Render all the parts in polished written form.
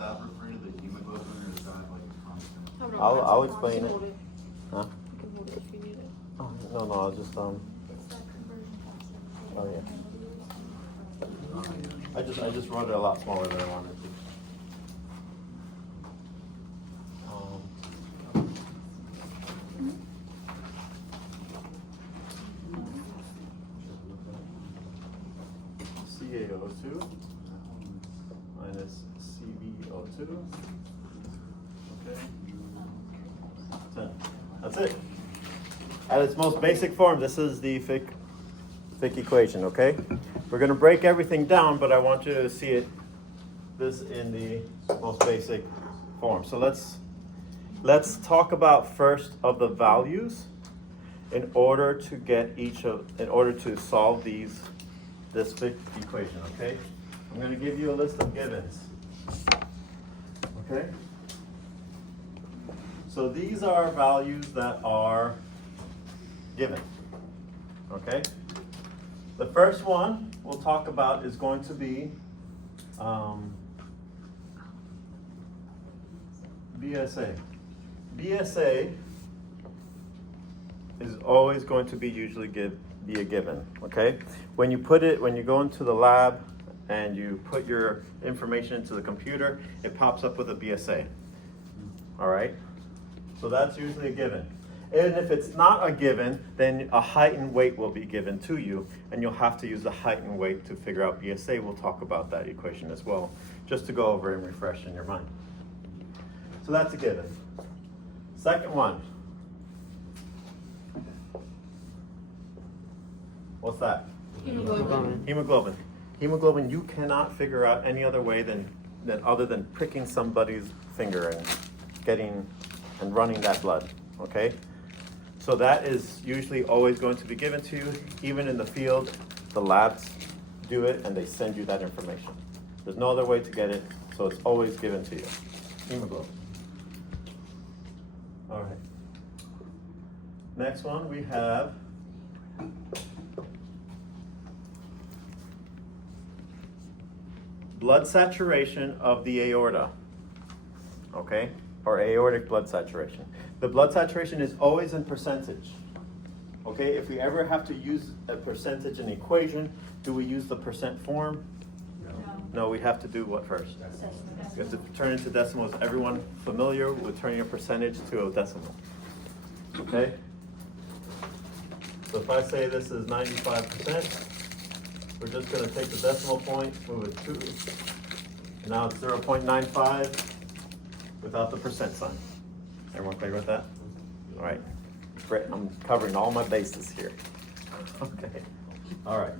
that referring to the hemoglobin, or is that like a constant? I'll explain it. Huh? You can hold it if you need it. Oh, no, I'll just It's that conversion constant. Oh yeah. I just wrote it a lot smaller than I wanted to. CaO2 minus CbO2. Okay. 10. That's it. At its most basic form, this is the Fick equation, okay? We're going to break everything down, but I want you to see this in the most basic form. So let's talk about first of the values in order to solve this Fick equation, okay? I'm going to give you a list of givens. Okay? So these are values that are given. Okay? The first one we'll talk about is going to be BSA. BSA is always going to be be a given. Okay? When you go into the lab and you put your information into the computer, it pops up with a BSA. All right? So that's usually a given. And if it's not a given, then a height and weight will be given to you, and you'll have to use the height and weight to figure out BSA. We'll talk about that equation as well, just to go over and refresh in your mind. So that's a given. Second one. What's that? Hemoglobin. Hemoglobin. Hemoglobin you cannot figure out any other way than other than pricking somebody's finger and running that blood. Okay? So that is usually always going to be given to you. Even in the field, the labs do it and they send you that information. There's no other way to get it, so it's always given to you. Hemoglobin. All right. Next one we have blood saturation of the aorta. Okay? Or aortic blood saturation. The blood saturation is always in percentage. Okay, if we ever have to use a percentage in equation, do we use the percent form? No, we have to do what first? We have to turn into decimals. Everyone familiar with turning a percentage to a decimal? Okay? So if I say this is 95%, we're just going to take the decimal point, move it 2. Now it's 0.95 without the percent sign. Everyone clear with that? All right. Great. I'm covering all my bases here. Okay. All right.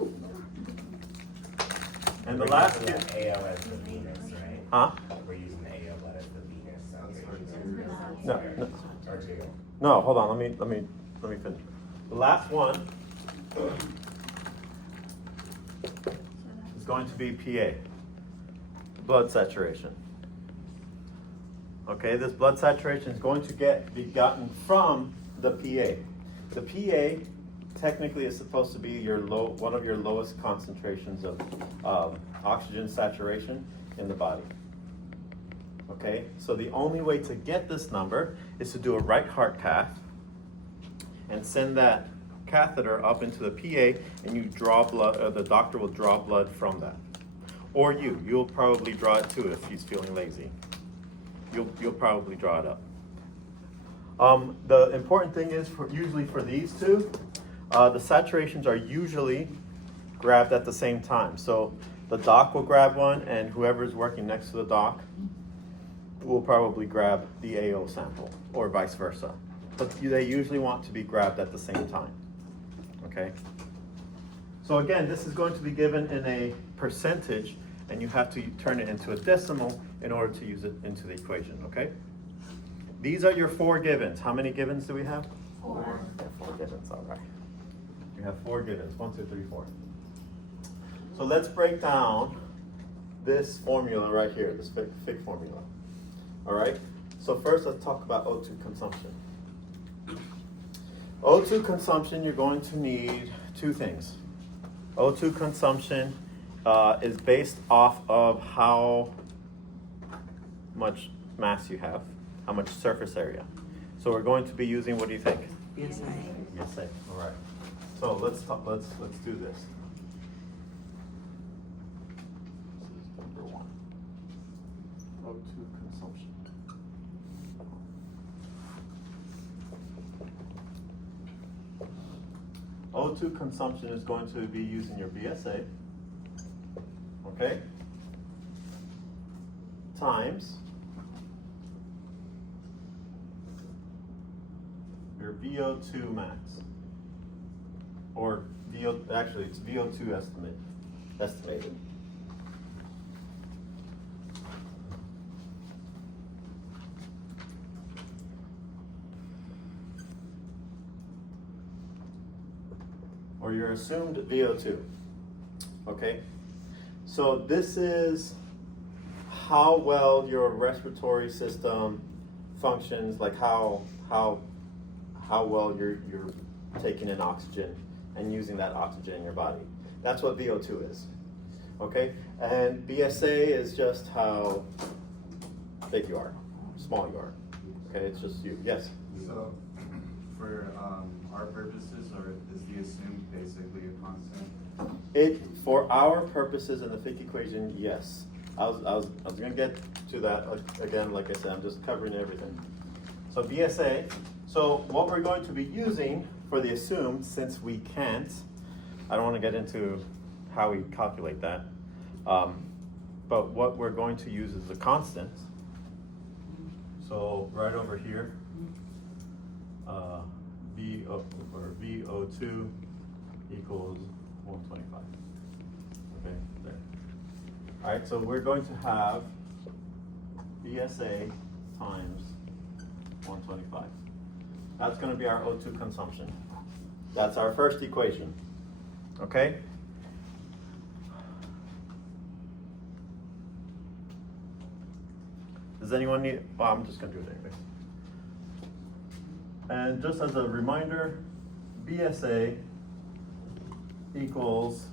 And the last AO as the Venus, right? Huh? We're using the AO as the Venus. No. Or two. No, hold on. Let me finish. The last one is going to be PA. Blood saturation. Okay, this blood saturation is going to be gotten from the PA. The PA technically is supposed to be one of your lowest concentrations of oxygen saturation in the body. Okay, so the only way to get this number is to do a right heart cath and send that catheter up into the PA, and you draw blood, the doctor will draw blood from that. Or you'll probably draw it too if he's feeling lazy. You'll probably draw it up. The important thing is usually for these two, the saturations are usually grabbed at the same time. So the doc will grab one, and whoever's working next to the doc will probably grab the AO sample, or vice versa. But they usually want to be grabbed at the same time. Okay? So again, this is going to be given in a percentage, and you have to turn it into a decimal in order to use it into the equation, okay? These are your 4 givens. How many givens do we have? 4. Yeah, 4 givens, all right. We have 4 givens, 1, 2, 3, 4. So let's break down this formula right here, this Fick formula. All right? So first let's talk about O2 consumption. O2 consumption, you're going to need 2 things. O2 consumption is based off of how much mass you have, how much surface area. So we're going to be using, what do you think? Yes, Yes, all right. So let's do this. This is number one. O2 consumption. O2 consumption is going to be using your BSA, okay? Times your VO2 max. Or actually it's VO2 estimated. Or your assumed VO2, okay? So this is how well your respiratory system functions, like how well you're taking in oxygen and using that oxygen in your body. That's what VO2 is, okay? And BSA is just how big you are, small you are, okay? It's just you, yes? So, for our purposes, or is the assumed basically a constant? For our purposes in the Fick equation, yes. I was gonna get to that again, like I said, I'm just covering everything. So BSA, so what we're going to be using for the assumed, since we can't, I don't wanna get into how we calculate that, but what we're going to use is the constant. So right over here, VO2 equals 125. Okay, there. All right, so we're going to have BSA times 125. That's going to be our O2 consumption. That's our first equation. Okay? Does anyone need, well, I'm just going to do it anyways. And just as a reminder, BSA equals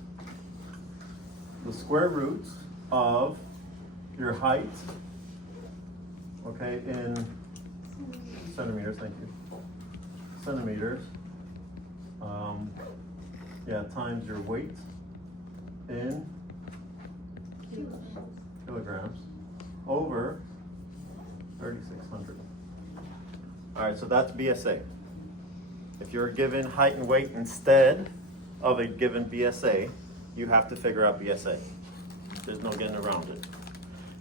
the square root of your height, okay, in centimeters, thank you, centimeters, yeah, times your weight in kilograms over 3,600. All right, so that's BSA. If you're given height and weight instead of a given BSA, you have to figure out BSA. There's no getting around it.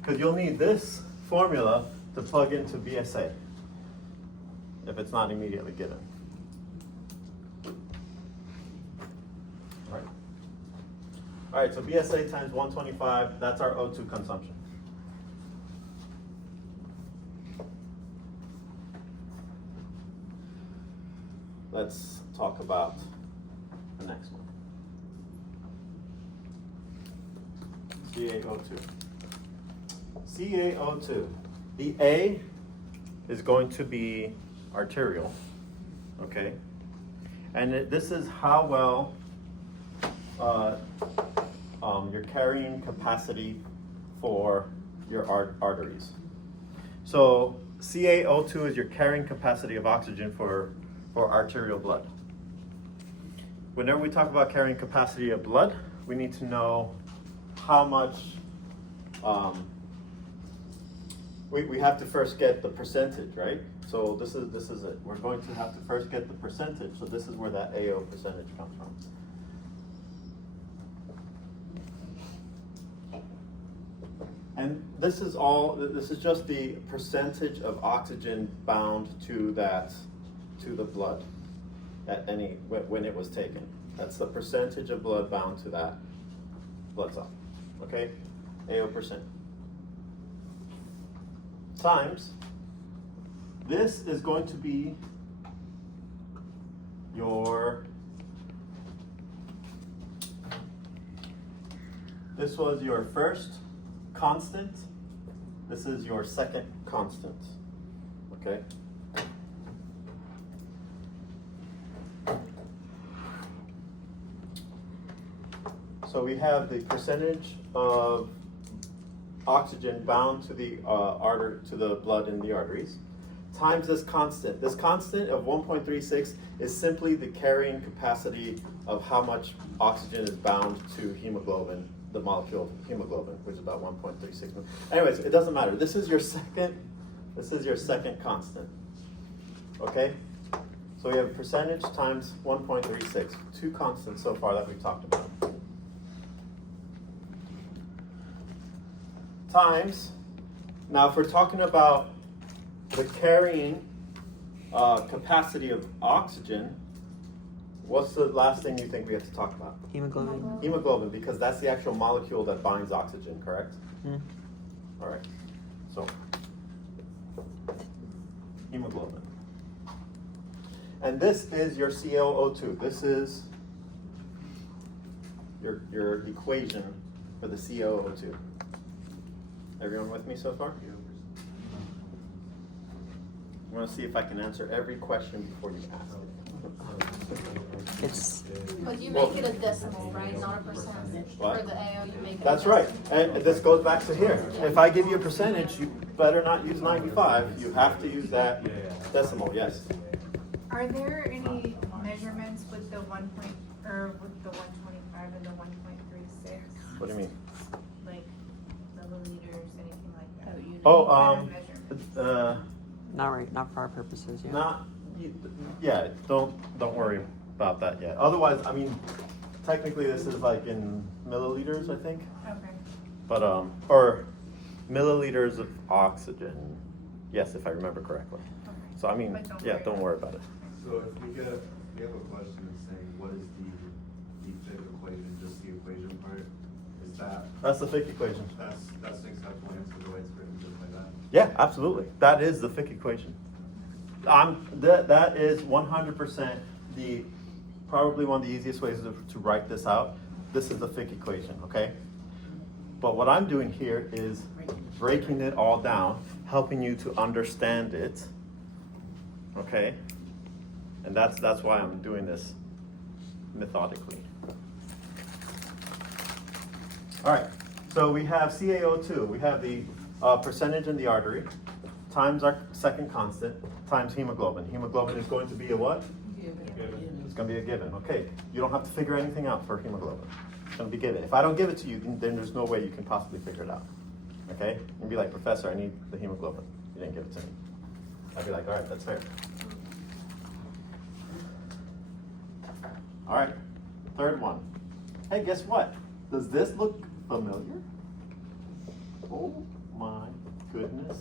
Because you'll need this formula to plug into BSA if it's not immediately given. All right, so BSA times 125, that's our O2 consumption. Let's talk about the next one. CaO2. CaO2. The A is going to be arterial, okay? And this is how well your carrying capacity for your arteries. So CaO2 is your carrying capacity of oxygen for arterial blood. Whenever we talk about carrying capacity of blood, we need to know how much, we have to first get the percentage, right? So this is it. We're going to have to first get the percentage. So this is where that AO percentage comes from. And this is just the percentage of oxygen bound to the blood when it was taken. That's the percentage of blood bound to that blood cell, okay? AO percent. Times, this is going to be this was your first constant, this is your second constant, okay? So we have the percentage of oxygen bound to the to the blood in the arteries, times this constant. This constant of 1.36 is simply the carrying capacity of how much oxygen is bound to hemoglobin, the molecule of hemoglobin, which is about 1.36. Anyways, it doesn't matter. This is your second constant. Okay? So we have percentage times 1.36, two constants so far that we've talked about. Times, now if we're talking about the carrying capacity of oxygen, what's the last thing you think we have to talk about? Hemoglobin. Hemoglobin, because that's the actual molecule that binds oxygen, correct? Mm. All right, so hemoglobin. And this is your CaO2. This is your equation for the CaO2. Everyone with me so far? I want to see if I can answer every question before you ask it. It's But you make it a decimal, right, not a percentage? What? For the AO, you make it. That's right. And this goes back to here. If I give you a percentage, you better not use 95. You have to use that decimal, yes. Are there any measurements with the with the 125 and the 1.36? What do you mean? Like milliliters, anything like that? Oh, Kind of measurements. not for our purposes, yeah. Yeah, don't worry about that yet. Otherwise, I mean, technically this is like in milliliters, I think. Okay. But, or milliliters of oxygen. Yes, if I remember correctly. Okay. So, I mean, But yeah, don't worry about it. So if we have a question saying, what is the Fick equation, just the equation part, is That's the Fick equation. that's an acceptable answer the way it's written, just like that? Yeah, absolutely. That is the Fick equation. That is 100% probably one of the easiest ways to write this out. This is the Fick equation, okay? But what I'm doing here is breaking it all down, helping you to understand it, okay? And that's why I'm doing this methodically. All right, so we have CaO2. We have the percentage in the artery times our second constant times hemoglobin. Hemoglobin is going to be a what? It's going to be a given. Okay, you don't have to figure anything out for hemoglobin. It's going to be given. If I don't give it to you, then there's no way you can possibly figure it out. Okay? You'd be like, Professor, I need the hemoglobin. You didn't give it to me. I'd be like, all right, that's fair. All right, third one. Hey, guess what? Does this look familiar? Oh my goodness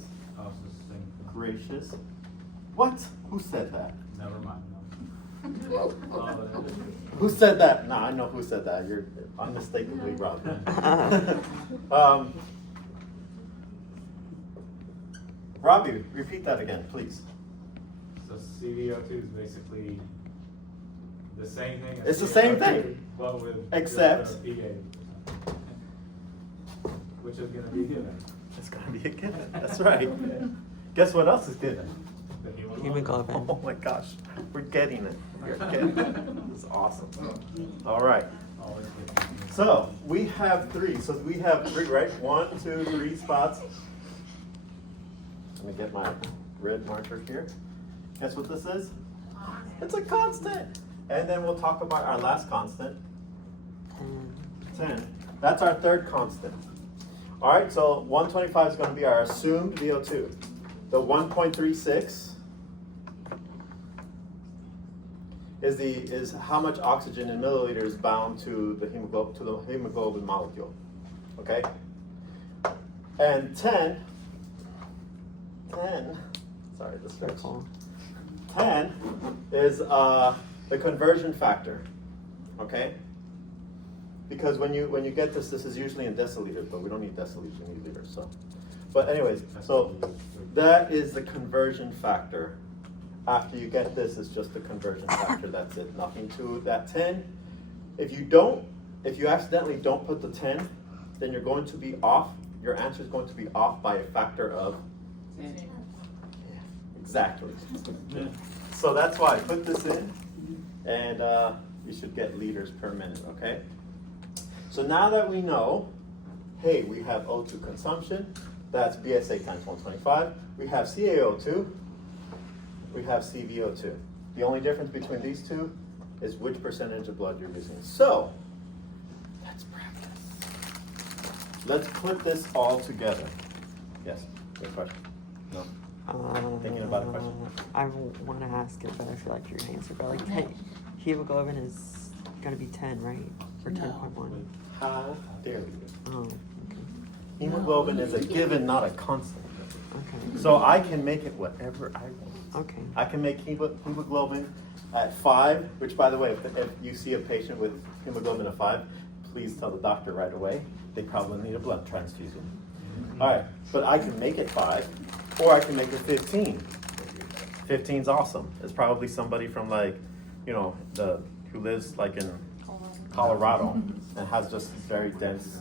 gracious. What? Who said that? Never mind. Who said that? No, I know who said that. You're unmistakably wrong. Robbie, repeat that again, please. So CDO2 is basically the same thing. as It's the same CO2, thing. But with Except- with a PA, which is going to be given. It's gonna be a given. That's right. Guess what else is given? The Hemoglobin. Oh my gosh, we're getting it. We're getting it. This is awesome. All right. Always get So we have three. So we have three, right? 1, 2, 3 spots. Let me get my red marker here. Guess what this is? It's a constant. And then we'll talk about our last constant, 10. That's our third constant. All right, so 125 is going to be our assumed VO2. The 1.36 is how much oxygen in milliliters bound to the hemoglobin molecule. Okay? And 10, sorry, this stretch. 10 is the conversion factor. Okay? Because when you get this is usually in deciliters, but we don't need deciliters, we need liters. So, but anyways, so that is the conversion factor. After you get this, it's just the conversion factor. That's it. Nothing to that 10. If you accidentally don't put the 10, then you're going to be off. Your answer is going to be off by a factor of 10. Yeah, exactly. So that's why I put this in, and you should get liters per minute. Okay. So now that we know hey, we have O2 consumption, that's BSA times 125. We have CaO2, we have CvO2. The only difference between these two is which percentage of blood you're using. So, let's practice. Let's put this all together. Yes, good question. No? Thinking about a question. I want to ask it, but I feel like your answer. But like, hey, hemoglobin is gonna be 10, right? Or 10.1. How dare you? Oh, okay. Hemoglobin is a given, not a constant. Okay. So I can make it whatever I want. Okay. I can make hemoglobin at 5, which by the way, if you see a patient with hemoglobin of 5, please tell the doctor right away. They probably need a blood transfusion. All right, but I can make it 5, or I can make it 15. 15's awesome. It's probably somebody from like, you know, who lives like in Colorado and has just very dense,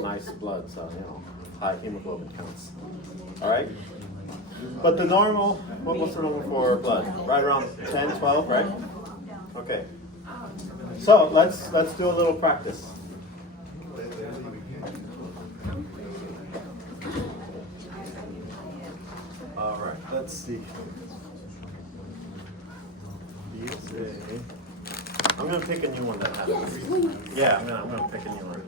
nice blood, so you know, high hemoglobin counts. All right? But the normal, what's the normal for blood? Right around 10, 12, right? Okay. So let's do a little practice. All right, let's see. BSA. I'm gonna pick a new one that has. Yeah, I'm gonna pick a new one.